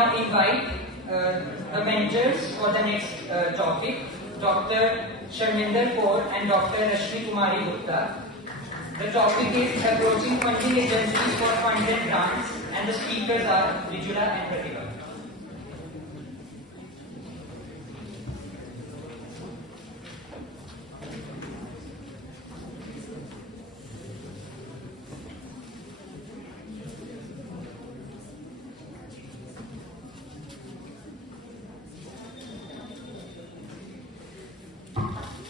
now invite the mentors for the next topic, Dr. Sharminder Kaur and Dr. Rashmi Kumari Gupta. The topic is approaching funding agencies for funded grants, and the speakers are Rijula and Pratibha.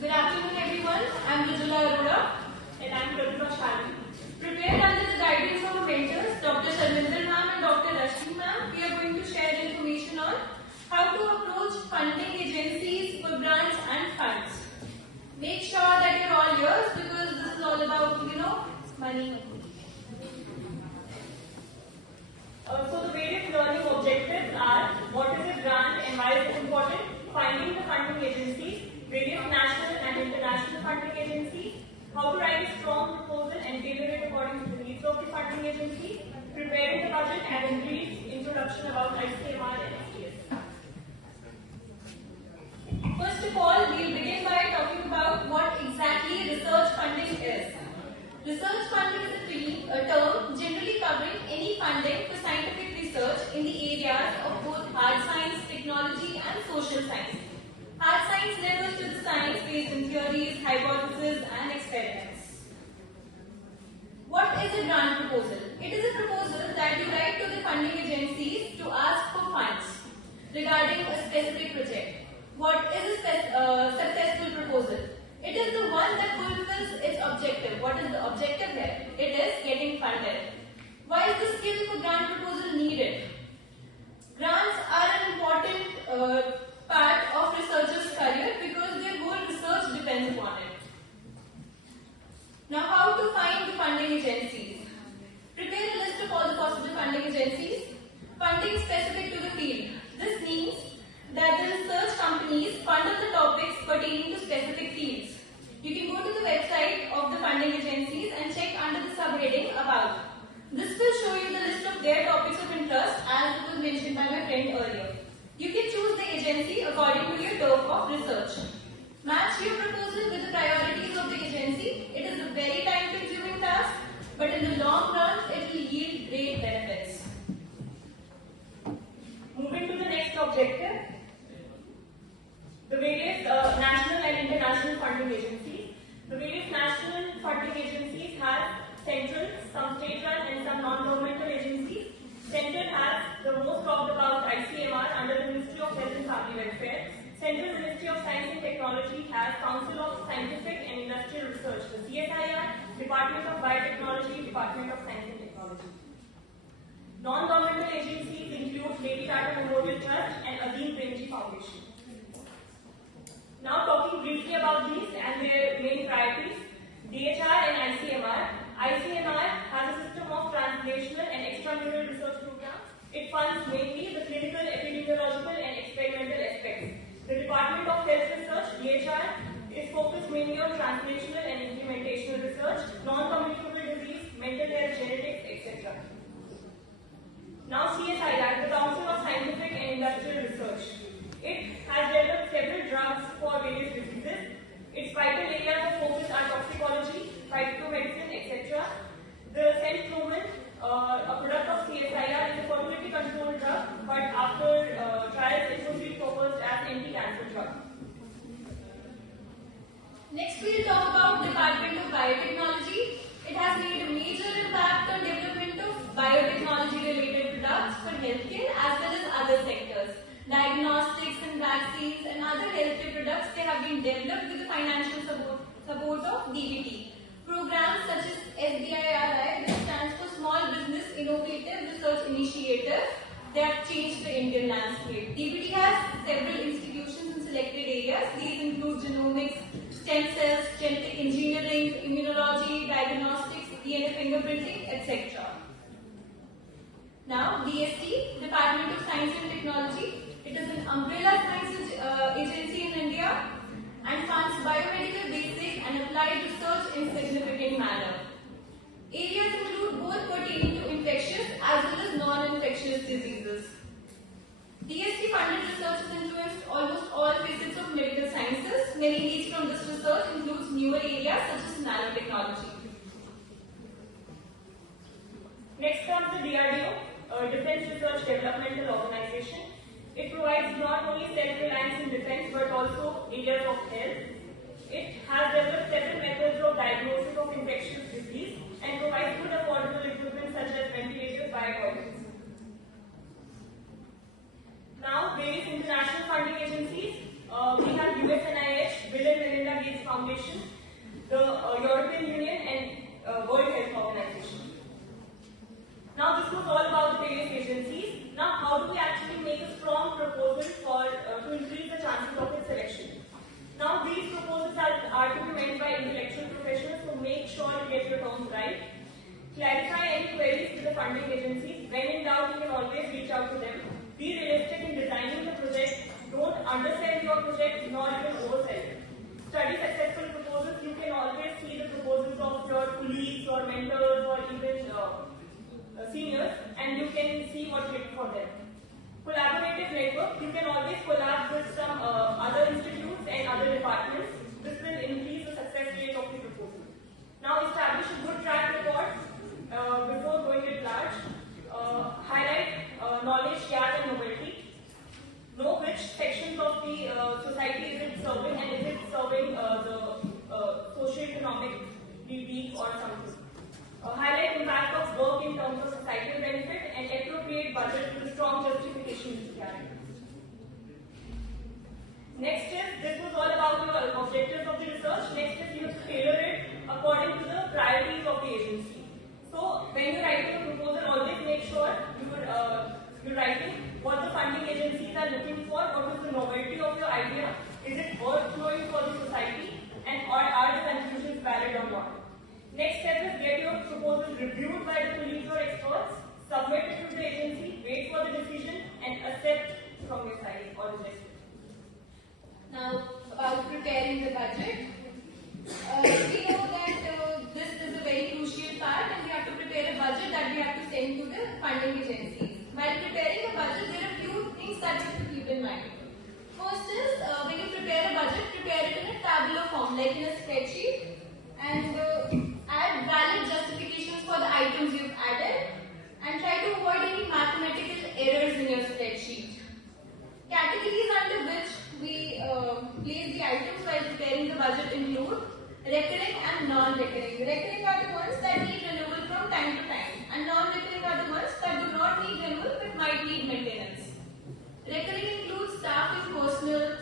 Good afternoon everyone, I am Rijula Arora and I am Pratibha Shalli. Prepared under the guidance of our mentors, Dr. Sharminder ma'am and Dr. Rashmi ma'am, we are going to share information on how to approach funding agencies for grants and funds. Make sure that you're all ears because this is all about, money. So the various learning objectives are: what is a grant and why is it important? Finding the funding agencies, various national and international funding agencies, how to write a strong proposal and tailor it according to the needs of the funding agency, preparing the budget, and a brief introduction about ICMR and SDS. First of all, we'll begin by talking about what exactly research funding is. Research funding is a term generally covering any funding for scientific research in the areas of both hard science, technology, and social science. Hard science refers to the science based in theories, hypotheses, and experiments. What is a grant proposal? It is a proposal that you write to the funding agencies to ask for funds regarding a specific project. What is a successful proposal? It is the one that fulfills its objective. What is the objective here? It is getting funded. Why is the skill for grant proposal needed? Grants are an important part of researchers' career because their whole research depends upon it. Now, how to find the funding agencies? Prepare a list of all the possible funding agencies. Funding specific to the field. This means that the research companies fund on the topics pertaining to specific fields. You can go to the website of the funding agencies and check under the subheading About. This will show you the list of their topics of interest as it was mentioned by my friend earlier. You can choose the agency according to your turf of research. Match your proposal with the priorities of the agency. It is a very time-consuming task, but in the long run, it will yield great benefits. Moving to the next objective, the various national and international funding agencies. The various national funding agencies have central, some state-run, and some non-governmental agencies. Central has the most talked about ICMR under the Ministry of Health and Family Welfare. Central Ministry of Science and Technology has Council of Scientific and Industrial Research, the CSIR, Department of Biotechnology, Department of Science and Technology. Non-governmental agencies include Lady Tata Memorial Trust and Azim Premji Foundation. Now talking briefly about these and their main priorities, DHR and ICMR. ICMR has a system of translational and extramural research programs. It funds mainly the clinical, epidemiological, and experimental aspects. The Department of Health Research, DHR, is focused mainly on translational and implementational research, non-communicable disease, mental health, genetics, etc. Now CSIR, the Council of Scientific and Industrial Research. It has developed several drugs for various diseases. Its vital areas of focus are toxicology, phytomedicine, etc. The Centroman, a product of CSIR, is a fertility control drug, but after trials it was repurposed as anti-cancer drug. Next we will talk about Department of Biotechnology. It has made a major impact on development of biotechnology related products for healthcare as well as other sectors. Diagnostics and vaccines and other healthcare products, they have been developed with the financial support of DBT. Programs such as SBIRI, which stands for Small Business Innovative Research Initiative, they have changed the Indian landscape. DBT has several institutions in selected areas. These include genomics, stem cells, genetic engineering, immunology, diagnostics, DNA fingerprinting, etc. Now, DST, Department of Science and Technology. It is an umbrella science agency in India and funds biomedical basic and applied research in significant manner. Areas include both pertaining to infectious as well as non-infectious diseases. areas such as nanotechnology. Next comes the DRDO, Defense Research Developmental Organization. It provides not only self-reliance in defense but also areas of health. It has developed several methods of diagnosis of infectious disease and provides good affordable equipment such as ventilators, biotoxins. Now, various international funding agencies. We have USNIH, Bill and Melinda Gates Foundation, the European Union and World Health Organization. Now, this was all about the various agencies. Now, how do we actually make a strong proposal for to increase the chances of its selection? Now, these proposals are to be made by intellectual professionals, so make sure you get your terms right. Clarify any queries with the funding agencies. When in doubt, you can always reach out to them. Be realistic in designing the project. Don't undersell your project, nor even oversell it. Study successful proposals. You can always see the proposals of your colleagues or mentors or even seniors, and you can see what fit for them. Collaborative network. You can always collab with some other institutes and other departments. This will increase the success rate of the proposal. Now, establish a good track record before going it large. Highlight knowledge, gap, and mobility. Know which sections of the society is it serving, and is it serving the socio-economic weak or something. Highlight impact of work in terms of societal benefit and appropriate budget with a strong justification behind. Next is, this was all about your objectives of the research. Next is, you have to tailor it according to the priorities of the agency. So, when you're writing a proposal, always make sure you're writing what the funding agencies are looking for, what is the novelty of your idea, is it worth flowing for the society, and are the conclusions valid or not. Next step is get your proposal reviewed by the colleagues or experts, submit it to the agency, wait for the decision, and accept from your side or reject it. Now, about preparing the budget. We know that this is a very crucial part, and we have to prepare a budget that we have to send to the funding agencies. While preparing a budget, there are few things that you have to keep in mind. First is, when you prepare a budget, prepare it in a tabular form, like in a spreadsheet, and add valid justifications for the items you've added, and try to avoid any mathematical errors in your spreadsheet. Categories under which we place the items while preparing the budget include recurring and non-recurring. Recurring are the ones that need renewal from time to time, and non-recurring are the ones that do not need renewal but might need maintenance. Recurring includes staff and personal.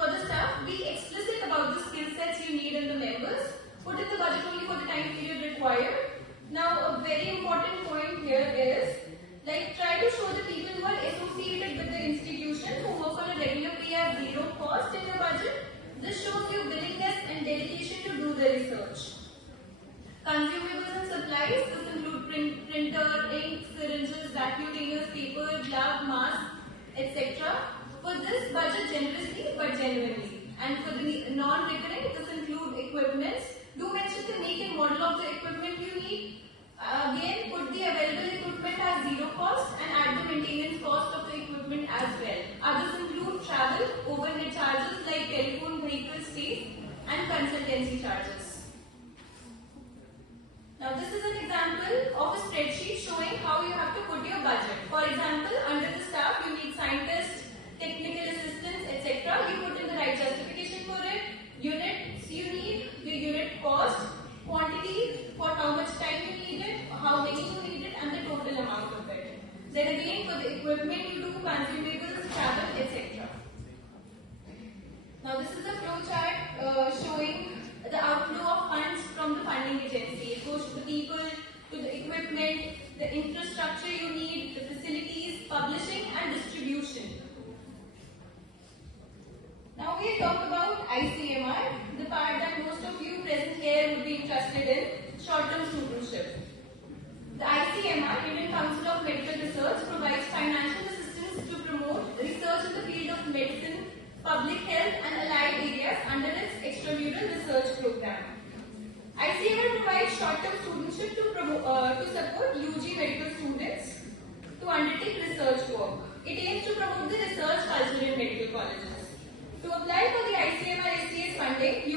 For the staff, be explicit about the skill sets you need in the members. Put in the budget only for the time period required. Now, a very important point here is, try to show the people who are associated with the institution who work on a regular pay at zero cost in your budget. This shows your willingness and dedication to do the research. Consumables and supplies. This include printer, ink, syringes, vacuum cleaners, paper, glove, mask, etc. For this, budget generously but genuinely. And for the non-recurring, this include equipments. Do mention the make and model of the equipment you need. Again, put the available equipment as zero cost and add the maintenance cost of the equipment as well. Others include travel, overhead charges like telephone, vehicle space, and consultancy charges. Now, this is an example of a spreadsheet showing how you have to put your budget. For example, under the staff, you need scientists, technical assistants, etc. You put in the right justification for it. Units you need, your unit cost, quantity, for how much time you need it, how many you need it, and the total amount of it. Then again, for the equipment you do, consumables, travel, etc. Now, this is the flow chart showing the outflow of funds from the funding agency. It goes to the people, to the equipment, the infrastructure you need, the facilities, publishing, and distribution. Now we talk about ICMR, the part that most of you present here would be interested in, short-term studentship. The ICMR, Indian Council of Medical Research, provides financial assistance to promote research in the field of medicine, public health and allied areas under its extramural research program. ICMR provides short-term studentship to support UG medical students to undertake research work. It aims to promote the research culture in medical colleges. To apply for the ICMR STS funding,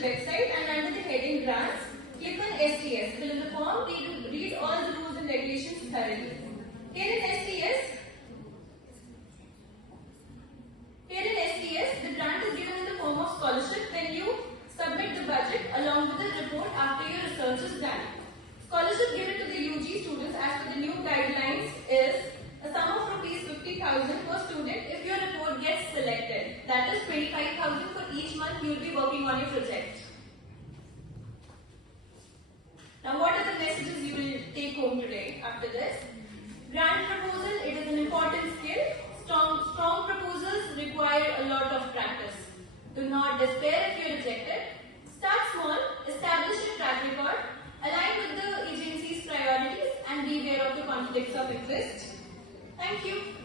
official website and under the heading Grants, click on STS. Fill in the form, read all the rules and regulations thoroughly. Here in STS, the grant is given in the form of scholarship. Then you submit the budget along with the report after your research is done. Scholarship given to the UG students as per the new guidelines is a sum of rupees 50,000 per student if your report gets selected. That is 25,000 for each month you will be working on your project. Now what are the messages you will take home today after this? Grant proposal, it is an important skill. Strong proposals require a lot of practice. Do not despair if you are rejected. Start small, establish your track record, align with the agency's priorities and be aware of the conflicts of interest. Thank you.